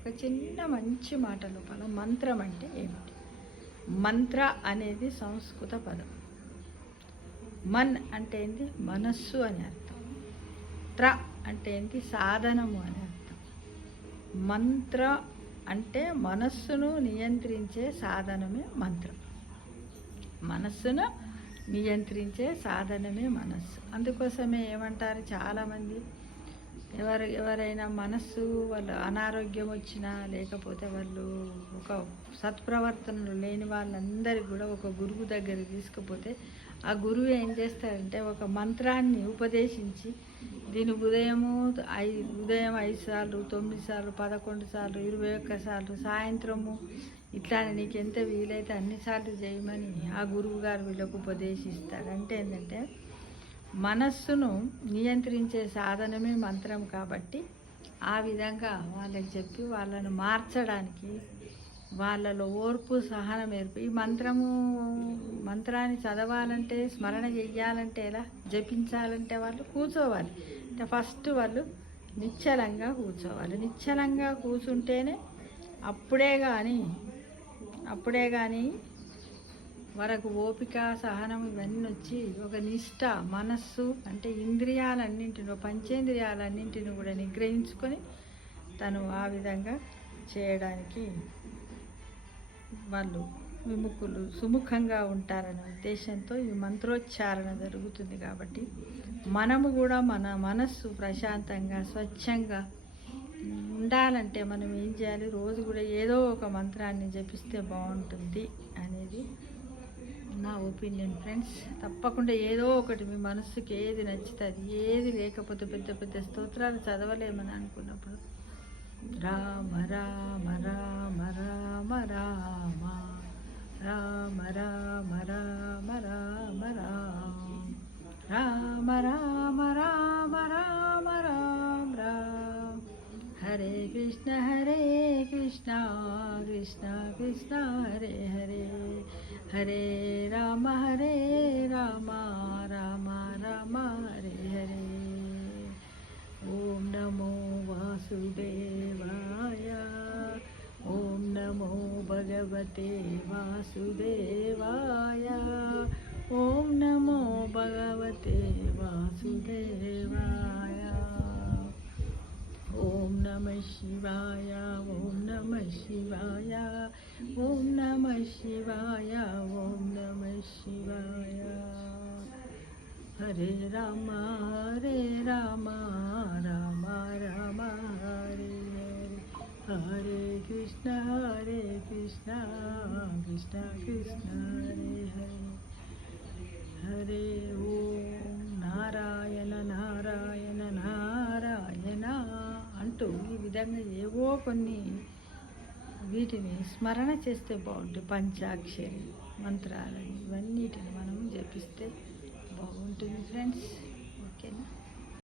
ఒక చిన్న మంచి మాట లోపల మంత్రం అంటే ఏమిటి? మంత్ర అనేది సంస్కృత పదం. మన్ అంటే ఏంటి? మనస్సు అని అర్థం. త్ర అంటే ఏంటి? సాధనము అని అర్థం. మంత్ర అంటే మనస్సును నియంత్రించే సాధనమే మంత్రం. మనస్సును నియంత్రించే సాధనమే మనస్సు. అందుకోసమే ఏమంటారు చాలామంది, ఎవరైనా మనస్సు వాళ్ళు అనారోగ్యం వచ్చినా, లేకపోతే వాళ్ళు ఒక సత్ప్రవర్తనలు లేని వాళ్ళందరికీ కూడా ఒక గురువు దగ్గర తీసుకుపోతే ఆ గురువు ఏం చేస్తారంటే ఒక మంత్రాన్ని ఉపదేశించి, దీని ఉదయం 5 సార్లు, 9 సార్లు, 11 సార్లు, 21 సార్లు, సాయంత్రము ఇట్లా నీకు ఎంత వీలైతే అన్నిసార్లు చేయమని ఆ గురువు గారు వీళ్ళకు ఉపదేశిస్తారు. అంటే ఏంటంటే మనస్సును నియంత్రించే సాధనమే మంత్రం. కాబట్టి ఆ విధంగా వాళ్ళకి చెప్పి వాళ్ళను మార్చడానికి, వాళ్ళలో ఓర్పు సహనం ఏర్పి ఈ మంత్రాన్ని చదవాలంటే, స్మరణ చెయ్యాలంటే, ఎలా జపించాలంటే వాళ్ళు కూర్చోవాలి. అంటే ఫస్ట్ వాళ్ళు నిశ్చలంగా కూర్చోవాలి. నిశ్చలంగా కూర్చుంటేనే అప్పుడే కానీ వరకు ఓపిక, సహనం ఇవన్నీ వచ్చి ఒక నిష్ఠ, మనస్సు అంటే ఇంద్రియాలన్నింటిని, పంచేంద్రియాలన్నింటిని కూడా నిగ్రహించుకొని తను ఆ విధంగా చేయడానికి వాళ్ళు విముఖులు సుముఖంగా ఉంటారనే ఉద్దేశంతో ఈ మంత్రోచ్చారణ జరుగుతుంది. కాబట్టి మనము కూడా మన మనస్సు ప్రశాంతంగా, స్వచ్ఛంగా ఉండాలంటే మనం ఏం చేయాలి? రోజు కూడా ఏదో ఒక మంత్రాన్ని జపిస్తే బాగుంటుంది అనేది నా ఒపీనియన్ ఫ్రెండ్స్. తప్పకుండా ఏదో ఒకటి మీ మనస్సుకి ఏది నచ్చుతుంది, ఏది లేకపోతే పెద్ద స్తోత్రాలు చదవలేమని అనుకున్నప్పుడు రామ రామ రామ రామ రామ రామ రామ రామ రామ రామ రామ రామ రామ రామ రామ హరే కృష్ణ కృష్ణ కృష్ణ హరే హరే హరే రామ రామ రామ హరే హరే. ఓం నమో వాసుదేవాయ. ఓం నమో భగవతే వాసుదేవాయ. ఓం నమో భగవతే వాసుదేవాయ. ఓం నమః శివాయ. ఓం నమః శివాయ. ఓం నమః శివాయ. ఓం నమః శివాయ. హరే రామ రామ రామ హరే హరే. హరే కృష్ణ కృష్ణ కృష్ణ హరే హరే. హరే ఓం నారాయణ నారాయణ నారాయణ అంటూ ఈ విధంగా ఏవో కొన్ని వీటిని స్మరణ చేస్తే బాగుంటుంది. పంచాక్షరి మంత్రాలని ఇవన్నిటిని మనం జపిస్తే బాగుంటుంది ఫ్రెండ్స్. ఓకేనా?